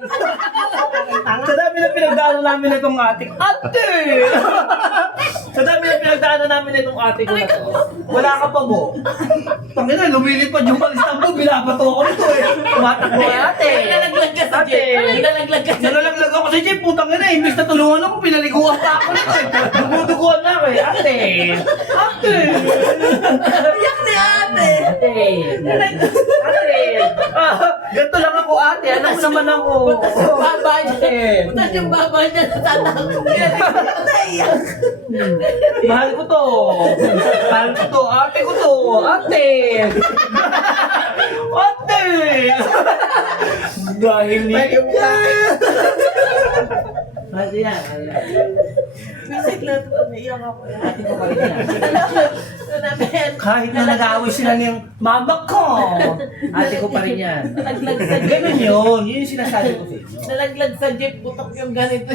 Sa dami na pinagdaanan namin itong ating ate! Sa dami na pinagdaanan namin itong ate ko na to. Wala ka pa mo. Tangina, lumilipad yung pag-Istanbul, binabato ako nito eh. Tumatakbo ka ate. Nalalaglag ka sa Ate. jeep. Nalalaglag ka sa Nalalaglag ako sa jeep, putang ina, imbis na tulungan ako, pinaliguan pa ako nito eh. Duguduguan na ako eh. Ate! Ate! Iyak ni ate. Ate! Ate! Ganito lang ako ate, alam mo naman ako. Baba niya. Ate! Butas yung baba niya sa tatakbo. Naiyak. Mahal ko to. Mahal ko to. Ate ko to. Ate! Ate! Dahil ni... Ate yan. Visit lang ito. Naiyak ako. Ate ko pa rin yan. Namin. Kahit na nag-aaway sila ng mama ko, ate ko pa rin yan. Nalaglag sa jeep. Ganun yun. Yun yung sinasabi ko sa inyo. Nalaglag sa jeep. Putok yung ganito.